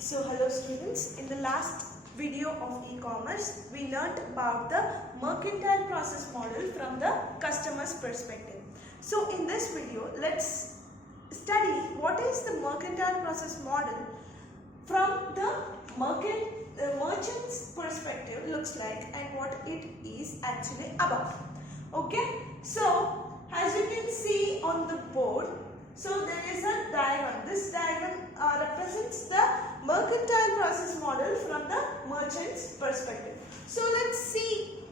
So hello students, in the last video of e-commerce we learnt about the mercantile process model from the customer's perspective. So in this video let's study what is the mercantile process model from the merchant's perspective looks like and what it is actually about. Okay, so as you can see on the board, so there is a diagram. This diagram represents the mercantile process model from the merchant's perspective. So let's see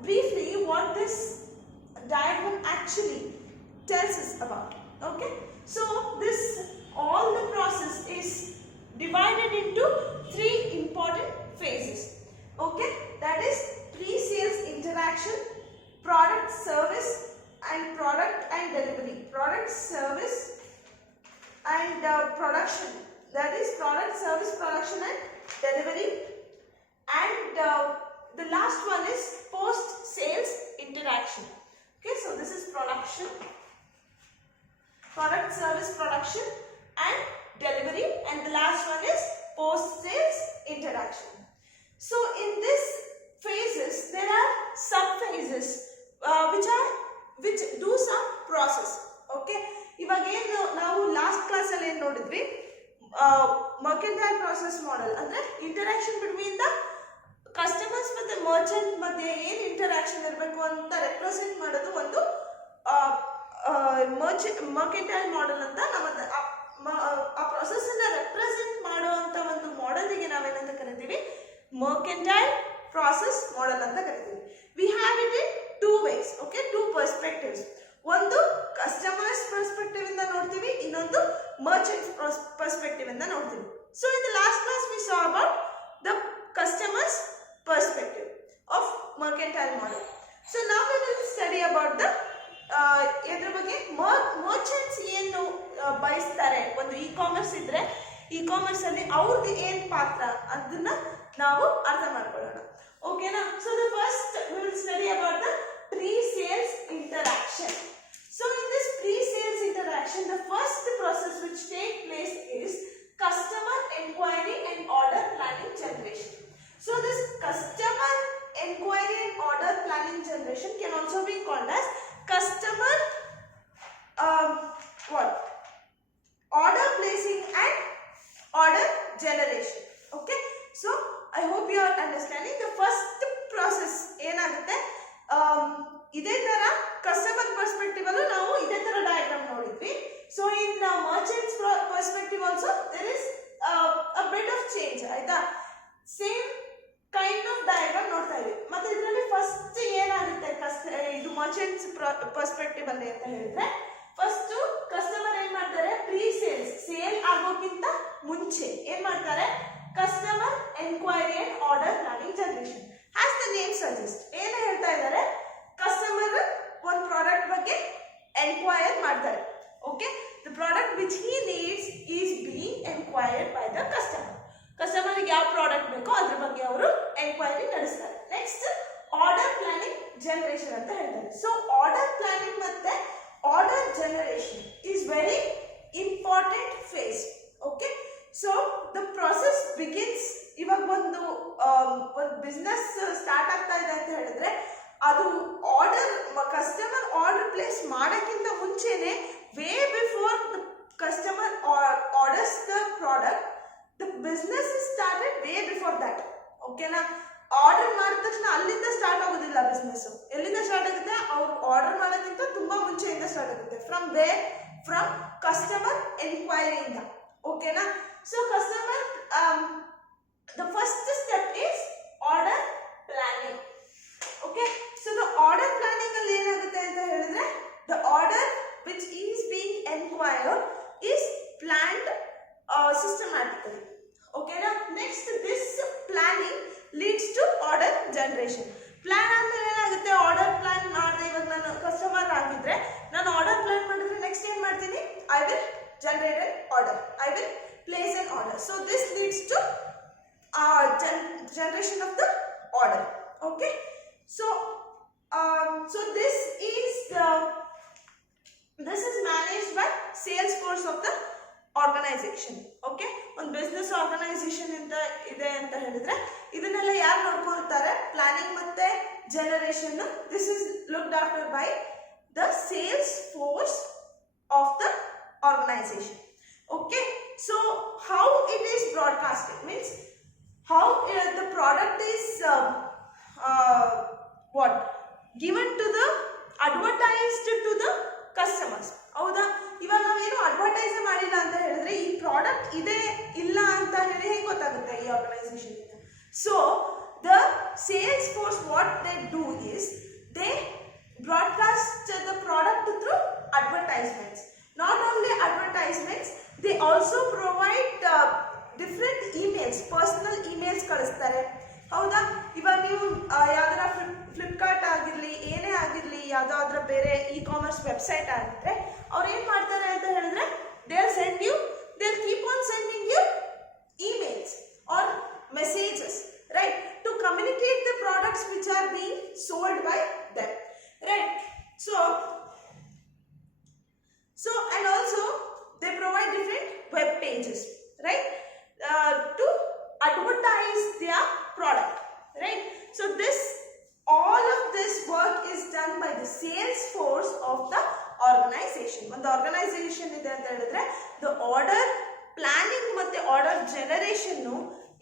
briefly what this diagram actually tells us about. Okay, so this all the process is divided into three important phases. Okay, that is pre-sales interaction, product service and product and delivery. Product service and production, that is product service production and delivery, and the last one is post sales interaction. Okay, so this is production, product service production and delivery, and the last one is post sales interaction. So in these phases there are sub phases which do some process. Okay, ಇವಾಗ ಏನು ನಾವು last class ಅಲ್ಲಿ ಏನು ನೋಡಿದ್ವಿ, mercantile process model ಅಂದ್ರೆ interaction between the customers ಮತ್ತೆ ಮರ್ಚೆಂಟ್ ಮಧ್ಯೆ ಏನು ಇಂಟರಾಕ್ಷನ್ ಇರಬೇಕು ಅಂತ ರೆಪ್ರೆಸೆಂಟ್ ಮಾಡೋದು ಒಂದು mercantile model ಅಂತ ನಾವು ಆ ಪ್ರಾಸೆಸ್ ಅನ್ನ ರೆಪ್ರೆಸೆಂಟ್ ಮಾಡುವಂತ ಒಂದು ಮಾಡೆಲ್ಗೆ ನಾವೇನಂತ ಕರಿತೀವಿ, mercantile process model ಅಂತ ಕರಿತೀವಿ. We have it in two ways, okay, two perspectives. ಒಂದು ಕಸ್ಟಮರ್ಸ್ ಪರ್ಸ್ಪೆಕ್ಟಿವ್ ಇಂದ ನೋಡ್ತೀವಿ, ಇನ್ನೊಂದು ಮರ್ಚೆಂಟ್ ಪರ್ಸ್ಪೆಕ್ಟಿವ್ ಇಂದ ನೋಡ್ತೀವಿ. So in the last class we saw about the customers perspective of mercantile model. So now we will study about the ಇದರ ಬಗ್ಗೆ ಮರ್ಚೆಂಟ್ಸ್ ಏನು ಬಯಸ್ತಾರೆ. ಒಂದು ಇ-ಕಾಮರ್ಸ್ ಇದ್ರೆ ಇ-ಕಾಮರ್ಸ್ ಅಲ್ಲಿ ಅವ್ರದ್ದು ಏನು ಪಾತ್ರ ಅದನ್ನ ನಾವು ಅರ್ಥ ಮಾಡ್ಕೊಳ್ಳೋಣ. ಓಕೆನಾ? So the first we will study about the pre-sales interaction. So in this pre-sales interaction, the first process which take place is customer inquiry and order planning generation. So this customer inquiry and order planning generation can also be called as customer order placing and order generation. Okay, so I hope you are understanding the first process ಏನಾಗುತ್ತೆ. ಇದೇ ತರ customer perspective ಅಲ್ಲೂ ನಾವು ಇದೇ ತರ diagram ನೋಡಿದ್ವಿ. So in merchants perspective also there is a bit of change. ಆಯ್ತಾ, same kind of diagram ನೋಡ್ತಾ ಇದೀವಿ. ಮತ್ತೆ ಇದರಲ್ಲಿ ಫಸ್ಟ್ ಏನಾಗುತ್ತೆ ಇದು ಮರ್ಚೆಂಟ್ಸ್ ಪರ್ಸ್ಪೆಕ್ಟಿವ್ ಅಲ್ಲಿ ಅಂತ ಹೇಳಿದ್ರೆ, ಫಸ್ಟ್ ಕಸ್ಟಮರ್ ಏನ್ ಮಾಡ್ತಾರೆ, ಪ್ರೀ ಸೇಲ್ಸ್ ಸೇಲ್ ಆಗೋಕ್ಕಿಂತ ಮುಂಚೆ ಏನ್ ಮಾಡ್ತಾರೆ, customer enquiry and order planning generation. As the name suggest, ಏನು ಹೇಳ್ತಾ ಇದ್ದಾರೆ, ಕಸ್ಟಮರ್ ಒಂದು ಪ್ರಾಡಕ್ಟ್ ಬಗ್ಗೆ ಎನ್ಕ್ವೈರ್ ಮಾಡ್ತಾರೆ. Okay, the product which he needs is being enquired by the customer. ಕಸ್ಟಮರ್ಗೆ ಯಾವ ಪ್ರಾಡಕ್ಟ್ ಬೇಕೋ ಅದ್ರ ಬಗ್ಗೆ ಅವರು ಎನ್ಕ್ವೈರಿ ನಡೆಸ್ತಾರೆ. ನೆಕ್ಸ್ಟ್ ಆರ್ಡರ್ ಪ್ಲಾನಿಂಗ್ ಜನರೇಷನ್ ಅಂತ ಹೇಳ್ತಾರೆ. ಸೊ ಆರ್ಡರ್ ಪ್ಲಾನಿಂಗ್ ಮತ್ತೆ order generation is very important face. Okay, so the process begins. ಇವಾಗ ಒಂದು ಬಿಸ್ನೆಸ್ ಸ್ಟಾರ್ಟ್ ಆಗ್ತಾ ಇದೆ ಅಂತ ಹೇಳಿದ್ರೆ ಅದು ಆರ್ಡರ್ ಕಸ್ಟಮರ್ ಆರ್ಡರ್ ಪ್ಲೇಸ್ ಮಾಡೋಕ್ಕಿಂತ ಮುಂಚೆನೆ, way before the customer orders the product, the business is started way before that. ಓಕೆನಾ? ಆರ್ಡರ್ ಮಾಡಿದ ತಕ್ಷಣ ಅಲ್ಲಿಂದ ಸ್ಟಾರ್ಟ್ ಆಗೋದಿಲ್ಲ ಬಿಸ್ನೆಸ್. ಎಲ್ಲಿಂದ ಸ್ಟಾರ್ಟ್ ಆಗುತ್ತೆ, ಅವ್ರು ಆರ್ಡರ್ ಮಾಡೋಕ್ಕಿಂತ ತುಂಬಾ ಮುಂಚೆಯಿಂದ ಸ್ಟಾರ್ಟ್ ಆಗುತ್ತೆ. ಫ್ರಮ್ ಕಸ್ಟಮರ್ ಎನ್ಕ್ವೈರಿಯಿಂದ. ಓಕೆನಾ? So customer the first step is order planning. Okay, so the order planning ಅಲ್ಲಿ ಏನಾಗುತ್ತೆ ಅಂತ ಹೇಳಿದ್ರೆ, the order which is being enquired is planned systematically. Okay na? Next, this planning leads to order generation. Plan ಅಂದ್ರೆ ಏನಾಗುತ್ತೆ, order plan ಮಾಡಿದೆ. ಇವಾಗ ನಾನು ಕಸ್ಟಮರ್ ಆಗಿದ್ರೆ ನಾನು ಆರ್ಡರ್ ಪ್ಲಾನ್ ಮಾಡಿದ್ರೆ ನೆಕ್ಸ್ಟ್ ಏನ್ ಮಾಡ್ತೀನಿ, I will generate an order, I will place an order. So this leads to generation of the order. Okay, so this is managed by sales force of the organisation. Okay, ಒಂದು business organisation ಅಂತ ಇದೆ ಅಂತ ಹೇಳಿದ್ರೆ ಇದನ್ನೆಲ್ಲ ಯಾರು ನೋಡ್ಕೊಳ್ತಾರೆ? Planning ಮತ್ತೆ generation. This is looked after by the sales force of the organisation. Okay, so how it is broadcasted means how the product is what given to the advertised to the customers. ಹೌದಾ? ಇವಾಗ ನಾವೇನು ಅಡ್ವರ್ಟೈಸ್ ಮಾಡಿಲ್ಲ ಅಂತ ಹೇಳಿದ್ರೆ ಈ ಪ್ರಾಡಕ್ಟ್ ಇದೆ ಇಲ್ಲ ಅಂತ ಹೇಳಿ ಹೇಗೆ ಗೊತ್ತಾಗುತ್ತೆ ಈ ಆರ್ಗನೈಸೇಷನ್ ಇಂದ? So the sales force what they do is they broadcast the product through advertisements. Not only advertisements, they also provide different emails, personal emails ಕಳಿಸ್ತಾರೆ. ಹೌದಾ? ಇವಾಗ ನೀವು ಯಾವ್ದಾರ ಫ್ಲಿಪ್ಕಾರ್ಟ್ ಆಗಿರಲಿ ಏನೇ ಆಗಿರಲಿ ಯಾವುದಾದ್ರೂ ಬೇರೆ ಇ-ಕಾಮರ್ಸ್ ವೆಬ್ಸೈಟ್ ಆಗಿದ್ರೆ ಅವ್ರು ಏನು ಮಾಡ್ತಾರೆ ಅಂತ ಹೇಳಿದ್ರೆ they'll keep on sending you emails or messages, right, to communicate the products which are being sold by them, right? So and also they provide different web pages, right, to advertise their product, right? So all of this work is done by the sales force of the organization. When the organization ide anta helidre the order planning ಮತ್ತೆ order generation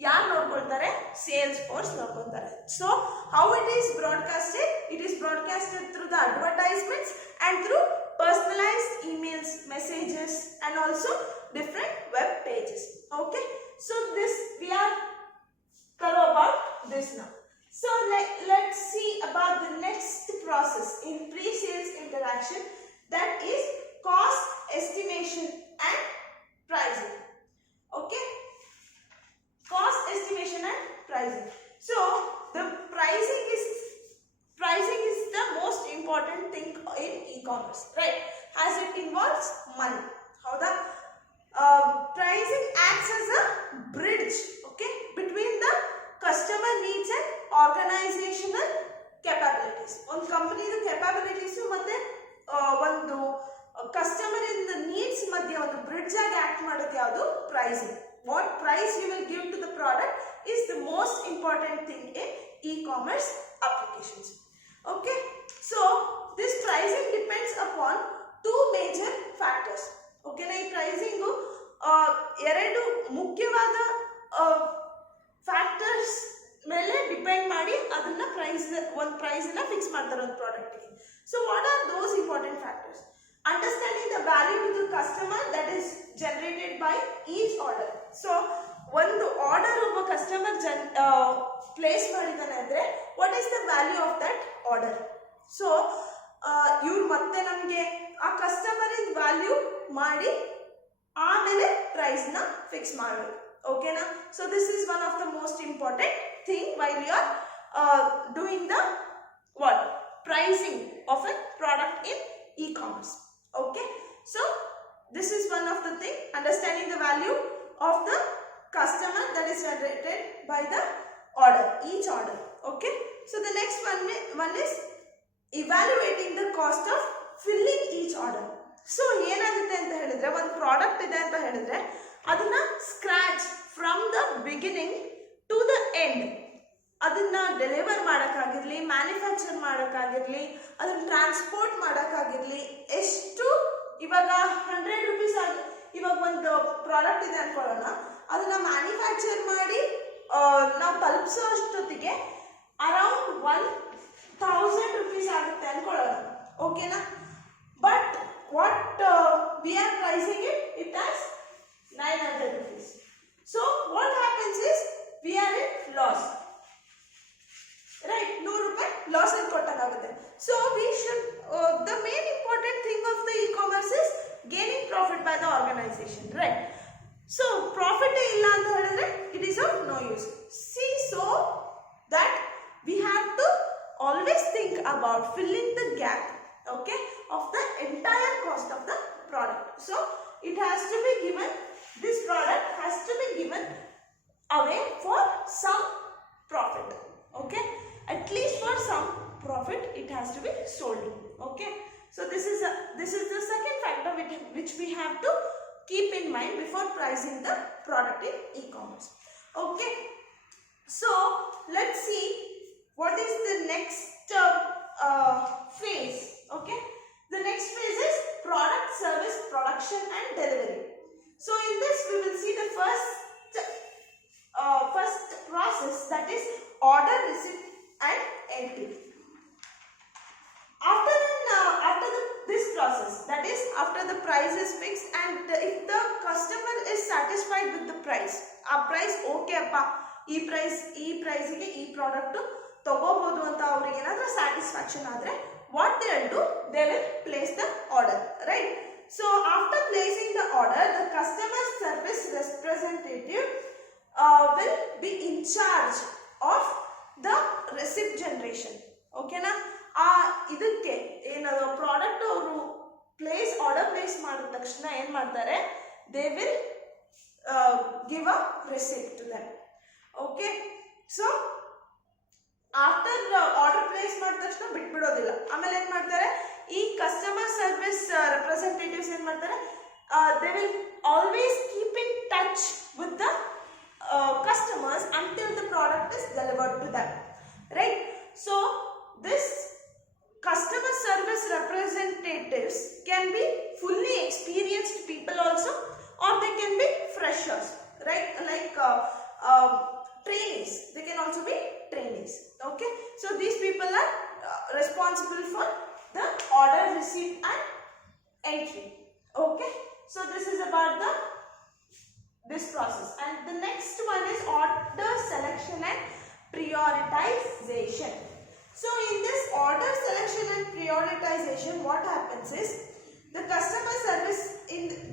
ಯಾರು ನೋಡ್ಕೊಳ್ತಾರೆ? Sales force ನೋಡ್ಕೊಳ್ತಾರೆ. So how it is broadcasted? It is broadcasted through the advertisements and through personalized emails, messages, and also different web pages. Okay, so this we are thorough about this now. So let's see about the next process in pre-sales interaction, that is cost estimation and pricing. Okay, cost estimation and pricing. So the pricing is the most important thing in e-commerce, right, as it involves money. Howda? Pricing acts as a bridge, okay, between the customer needs and organizational capabilities. One company capabilities ಮತ್ತೆ ಒಂದು customer in the needs ಮಧ್ಯೆ ಒಂದು bridge ಆಗಿ act ಮಾಡೋದು ಯಾವುದು? Pricing. What price you will give to the product is the most important thing in e-commerce applications. Okay, so this pricing depends upon two major factors. Okay, na ee pricing ಎರಡು ಮುಖ್ಯವಾದ ಫ್ಯಾಕ್ಟರ್ಸ್ ಮೇಲೆ ಡಿಪೆಂಡ್ ಮಾಡಿ ಅದನ್ನ ಒಂದು ಪ್ರೈಸ್ ನ ಫಿಕ್ಸ್ ಮಾಡ್ತಾರೆ ಒಂದು ಪ್ರಾಡಕ್ಟ್ ಗೆ. So what are those important factors? Understanding the value to the customer that is generated by each order. So ಒಂದು ಆರ್ಡರ್ ಒಬ್ಬ ಕಸ್ಟಮರ್ ಪ್ಲೇಸ್ ಮಾಡಿದಾನೆ ಅಂದ್ರೆ what is the value of that order? So ಇವ್ರು ಮತ್ತೆ ನಮಗೆ ಆ customer in value ಮಾಡಿ ಆಮೇಲೆ ಪ್ರೈಸ್ ನ ಫಿಕ್ಸ್ ಮಾಡಬೇಕು. ಓಕೆನಾ? So this is one of the most important thing while you are doing the what pricing of a product in e-commerce. Okay, so this is one of the thing, understanding the value of the customer that is generated by the order, each order. Okay, so the next one is evaluating the cost of filling each order. So ಏನಾಗುತ್ತೆ ಅಂತ ಹೇಳಿದ್ರೆ ಒಂದು ಪ್ರಾಡಕ್ಟ್ ಇದೆ ಅಂತ ಹೇಳಿದ್ರೆ ಅದನ್ನ scratch from the beginning to the end ಅದನ್ನ deliver ಮಾಡೋಕ್ಕಾಗಿರಲಿ, ಮ್ಯಾನುಫ್ಯಾಕ್ಚರ್ ಮಾಡೋಕ್ಕಾಗಿರಲಿ, ಅದನ್ನ ಟ್ರಾನ್ಸ್ಪೋರ್ಟ್ ಮಾಡೋಕ್ಕಾಗಿರಲಿ, ಎಷ್ಟು ಇವಾಗ 100 ರೂಪೀಸ್ ಇವಾಗ ಒಂದು ಪ್ರಾಡಕ್ಟ್ ಇದೆ ಅನ್ಕೊಳ್ಳೋಣ, ಅದನ್ನ ಮ್ಯಾನುಫ್ಯಾಕ್ಚರ್ ಮಾಡಿ ನಾವು ತಲುಪಿಸೋ ಅಷ್ಟೊತ್ತಿಗೆ ಅರೌಂಡ್ 1000 ರೂಪೀಸ್ ಆಗುತ್ತೆ ಅನ್ಕೊಳ್ಳೋಣ. ಓಕೆನಾ? But what we are pricing it as 900 rupees. So what happens is we are in loss, right? 100 ರೂಪಾಯಿ ಲಾಸ್ ಅಲ್ಲಿ ಕೊಟ್ಟಾಗುತ್ತೆ. So we should the main important thing of the e-commerce is gaining profit by the organization, right? So profit illa anta helidre it is of no use. See, so that we have to always think about filling the gap, okay, of the entire cost of the product. So it has to be given, this product has to be given away for some profit. Okay, at least for some profit it has to be sold. Okay, so this is the second factor which we have to keep in mind before pricing the product in e-commerce. Okay, so let's see what is the next phase. Okay, the next phase is product, service, production and delivery. So in this we will see the first process, that is order, receipt and entry. After this process, that is after the price is fixed and if the customer is satisfied with the price, price okay appa ee price ಗೆ ಈ ಪ್ರಾಡಕ್ಟ್ ತಗೋಬಹುದು ಅಂತ ಅವರಿಗೆ ಏನಾದರೂ ಸ್ಯಾಟಿಸ್ಫ್ಯಾಕ್ಷನ್ ಆದ್ರೆ what they will do, they will place the order, right? So after placing the order, the customer service representative will be in charge of the receipt generation. Okay na? ಇದಕ್ಕೆ ಏನದು ಪ್ರಾಡಕ್ಟ್ ಅವರು ಆರ್ಡರ್ ಪ್ಲೇಸ್ ಮಾಡಿದ ತಕ್ಷಣ ಏನು ಮಾಡ್ತಾರೆ, they will give a receipt to them. Okay, so after order place ಮಾಡಿದ ತಕ್ಷಣ ಬಿಟ್ಬಿಡೋದಿಲ್ಲ. ಆಮೇಲೆ ಏನು ಮಾಡ್ತಾರೆ, ಈ ಕಸ್ಟಮರ್ ಸರ್ವಿಸ್ ರೆಪ್ರೆಸೆಂಟೇಟಿವ್ಸ್ ಏನು ಮಾಡ್ತಾರೆ, they will always keep in touch with the customers until the product is delivered to them, right? So this customer service representatives can be fully experienced people also, or they can be freshers, right? Like trainees, they can also be trainees. Okay, so these people are responsible for the order, receipt and entry. Okay, so this is about this process. And the next one is order selection and prioritization. So in this order selection and prioritization, what happens is the customer service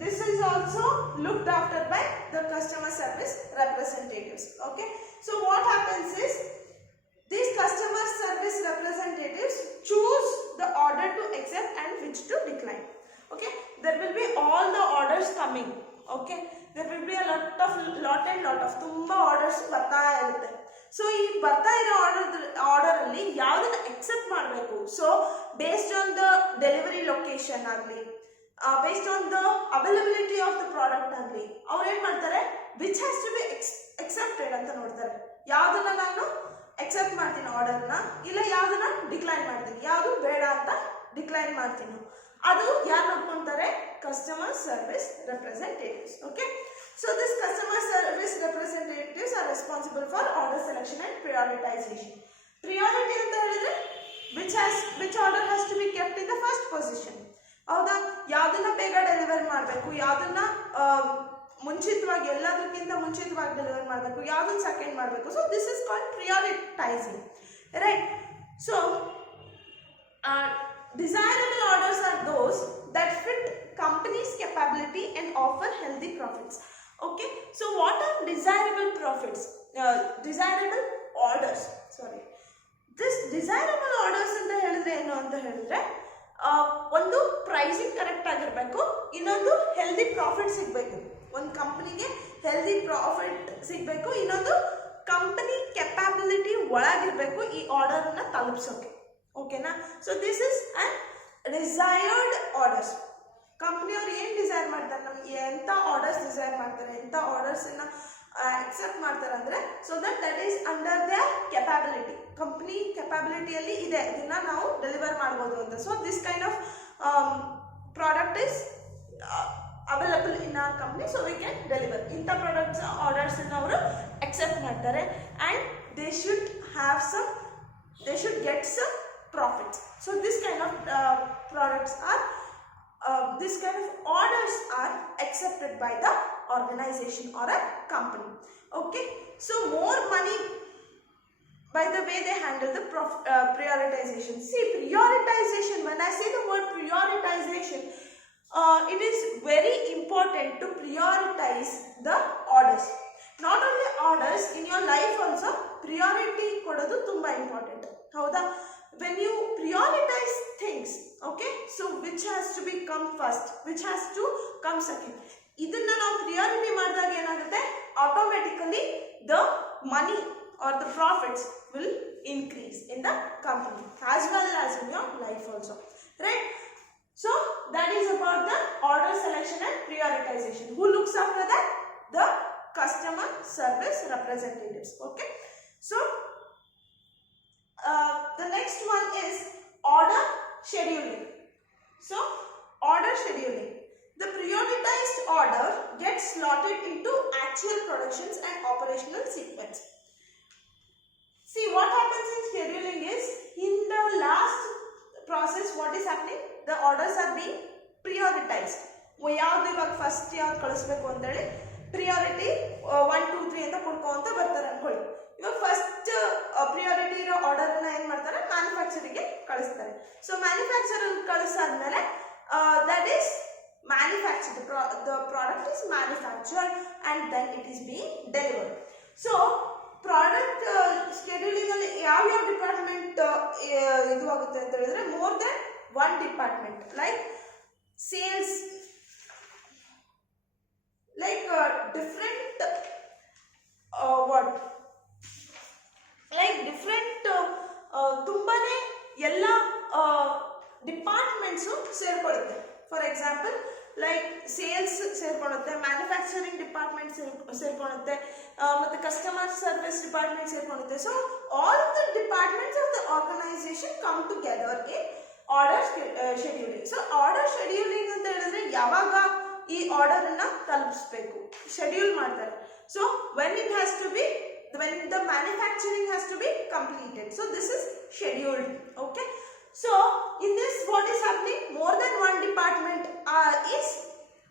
this is also looked after by the customer service representatives. Okay, so what happens is these customer service representatives choose the order to accept and which to decline. Okay, there will be all the orders coming. Okay, there will be a lot of ತುಂಬಾ ಆರ್ಡರ್ಸ್ ಬರ್ತಾ ಇರುತ್ತೆ. ಸೊ ಈ ಬರ್ತಾ ಇರೋ ಆರ್ಡರ್ ಅಲ್ಲಿ ಯಾವ್ದನ್ನ accept ಮಾಡಬೇಕು, so based on the delivery location ಆಗಲಿ, based on the availability of the product ಆಗಲಿ, ಅವ್ರು ಏನ್ ಮಾಡ್ತಾರೆ, which has to be accepted ಅಂತ ನೋಡ್ತಾರೆ. ಯಾವ್ದನ್ನ ನಾನು ಎಕ್ಸೆಪ್ಟ್ ಮಾಡ್ತೀನಿ ಆರ್ಡರ್ನ, ಇಲ್ಲ ಯಾವ್ದನ್ನ ಡಿಕ್ಲೈನ್ ಮಾಡ್ತೀನಿ, ಯಾವುದು ಬೇಡ ಅಂತ ಡಿಕ್ಲೈನ್ ಮಾಡ್ತೀನಿ, ಅದು ಯಾರು ನೋಡ್ಕೊಂತಾರೆ, customer service representatives. Okay, so this customer service representatives are responsible for order selection and prioritization. Priority ಅಂತ ಹೇಳಿದ್ರೆ which order has to be kept in the first position. ಹೌದಾ, ಯಾವ್ದನ್ನ ಬೇಗ ಡೆಲಿವರ್ ಮಾಡಬೇಕು, ಯಾವ್ದನ್ನ ಮುಂಚಿತವಾಗಿ ಎಲ್ಲದಕ್ಕಿಂತ ಮುಂಚಿತವಾಗಿ ಡೆಲಿವರ್ ಮಾಡಬೇಕು, ಯಾವ್ದನ್ನ ಸೆಕೆಂಡ್ ಮಾಡಬೇಕು. So this is called prioritizing, right? So desirable orders are those that fit company's capability and offer healthy profits. Okay, so what are desirable profits? Desirable orders. Sorry, this desirable orders ಅಂತ ಹೇಳಿದ್ರೆ ಏನು ಅಂತ ಹೇಳಿದ್ರೆ, ಒಂದು pricing correct ಆಗಿರಬೇಕು, ಇನ್ನೊಂದು healthy profit ಸಿಗಬೇಕು. ಒಂದು ಕಂಪನಿಗೆ ಹೆಲ್ದಿ ಪ್ರಾಫಿಟ್ ಸಿಗಬೇಕು, ಇನ್ನೊಂದು ಕಂಪನಿ ಕೆಪಾಬಿಲಿಟಿ ಒಳಗಿರಬೇಕು ಈ ಆರ್ಡರ್ನ ತಲುಪಿಸೋಕೆ. ಓಕೆನಾ, so this is undesired orders. ಕಂಪ್ನಿಯವ್ರು ಏನು ಡಿಸೈರ್ ಮಾಡ್ತಾರೆ, ನಮ್ಗೆ ಎಂಥ ಆರ್ಡರ್ಸ್ ಡಿಸೈರ್ ಮಾಡ್ತಾರೆ, ಎಂಥ ಆರ್ಡರ್ಸನ್ನು ಎಕ್ಸೆಪ್ಟ್ ಮಾಡ್ತಾರೆ ಅಂದರೆ, so that is under their capability. Company ಕೆಪಾಬಿಲಿಟಿಯಲ್ಲಿ ಇದೆ, ಇದನ್ನು ನಾವು ಡೆಲಿವರ್ ಮಾಡ್ಬೋದು ಅಂತ. So this kind of product is available in our company, so we can deliver. ಇಂಥ ಪ್ರಾಡಕ್ಟ್ಸ್ ಆರ್ಡರ್ಸನ್ನು ಅವರು ಎಕ್ಸೆಪ್ಟ್ ಮಾಡ್ತಾರೆ and they should get some profits. So this kind of products are this kind of orders are accepted by the organization or a company. Okay, so more money by the way they handle the prioritization. See, prioritization, when I say the word prioritization, it is very important to prioritize the orders. Not only orders, in your life also priority kododu tumba important. Hauda, when you prioritize things, okay, so which has to be come first, which has to come second, idanna ನಾವು priority ಮಾಡಿದಾಗ ಏನಾಗುತ್ತೆ, automatically the money or the profits will increase in the company as well as in your life also, right? So that is about the order selection and prioritization. Who looks after that? The customer service representatives. Okay. So the next one is order scheduling. So order scheduling. The prioritized order gets slotted into actual productions and operational sequence. See, what happens in scheduling is, in the last process what is happening, the orders are being prioritized. ಯಾವ್ದು ಇವಾಗ ಫಸ್ಟ್ ಯಾವ್ದು ಕಳಿಸ್ಬೇಕು ಅಂತೇಳಿ ಪ್ರಿಯಾರಿಟಿ 1 2 3 ಅಂತ ಕೊಡ್ಕೊಂತ ಬರ್ತಾರೆ ಅನ್ಕೊಳ್ಳಿ. ಇವಾಗ ಫಸ್ಟ್ ಪ್ರಿಯಾರಿಟಿ ಇರೋ ಆರ್ಡರ್ ಅನ್ನ ಏನ್ ಮಾಡ್ತಾರೆ, ಮ್ಯಾನುಫ್ಯಾಕ್ಚರಿಂಗ್ಗೆ ಕಳಿಸ್ತಾರೆ. ಸೊ ಮ್ಯಾನುಫ್ಯಾಕ್ಚರ್ ಕಳಿಸಾದ್ಮೇಲೆ that is manufactured, the product is manufactured and then it is being delivered. So product scheduling ಅಲ್ಲಿ ಯಾವ ಡಿಪಾರ್ಟ್ಮೆಂಟ್ ಇದು ಆಗುತ್ತೆ ಅಂತ ಹೇಳಿದ್ರೆ, more than one department, like sales, like different what like different ತುಂಬಾನೇ ಎಲ್ಲ ಡಿಪಾರ್ಟ್ಮೆಂಟ್ಸು ಸೇರ್ಕೊಳ್ಳುತ್ತೆ. ಫಾರ್ ಎಕ್ಸಾಂಪಲ್ ಲೈಕ್ ಸೇಲ್ಸ್ ಸೇರ್ಕೊಳ್ಳುತ್ತೆ, ಮ್ಯಾನುಫ್ಯಾಕ್ಚರಿಂಗ್ ಡಿಪಾರ್ಟ್ಮೆಂಟ್ ಸೇರ್ಕೊಳ್ಳುತ್ತೆ, ಮತ್ತು ಕಸ್ಟಮರ್ ಸರ್ವಿಸ್ ಡಿಪಾರ್ಟ್ಮೆಂಟ್ ಸೇರ್ಕೊಳ್ಳುತ್ತೆ. So all the departments of the organisation come together in order scheduling. So order scheduling ಅಂತ ಹೇಳಿದ್ರೆ ಯಾವಾಗ ಈ ಆರ್ಡರ್ ಅನ್ನ ತಲುಪಿಸಬೇಕು, ಶೆಡ್ಯೂಲ್ ಮಾಡ್ತಾರೆ. So when it has to B, when the manufacturing has to be completed. So this is scheduled. Okay. So in this what is happening, more than one department is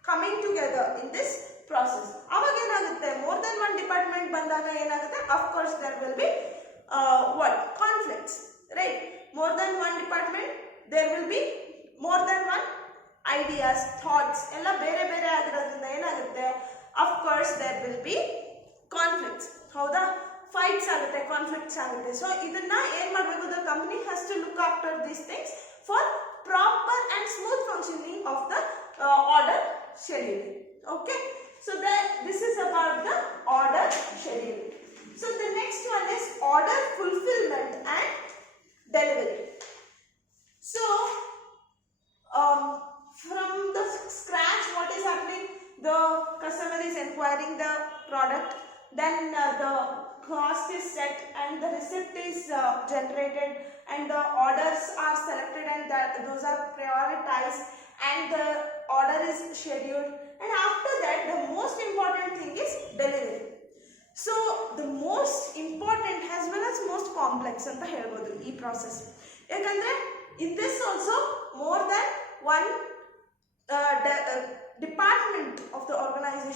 coming together in this process. Avage enagutte, more than one department bandaga enagutte, of course there will be what conflicts, right? More than one department, there will be more than one ideas, thoughts ella bere bere agirodrinda enagutte, of course there will be conflicts. ಹೌದಾ, fights ಆಗುತ್ತೆ, conflicts ಆಗುತ್ತೆ. So ಇದನ್ನ ಏನ್ ಮಾಡಬೇಕು, the company has to look after these things for proper and smooth functioning of the order scheduling. Okay, so this is about the order scheduling. So the next one is order fulfilment and delivery. So from the scratch, what is happening, the customer is inquiring the product, then the cost is set and the receipt is generated and the orders are selected and those are prioritized and the order is scheduled, and after that the most important thing is delivery. So the most important as well as most complex anta helbodu ee process, yakandre in this also more than one department of the organization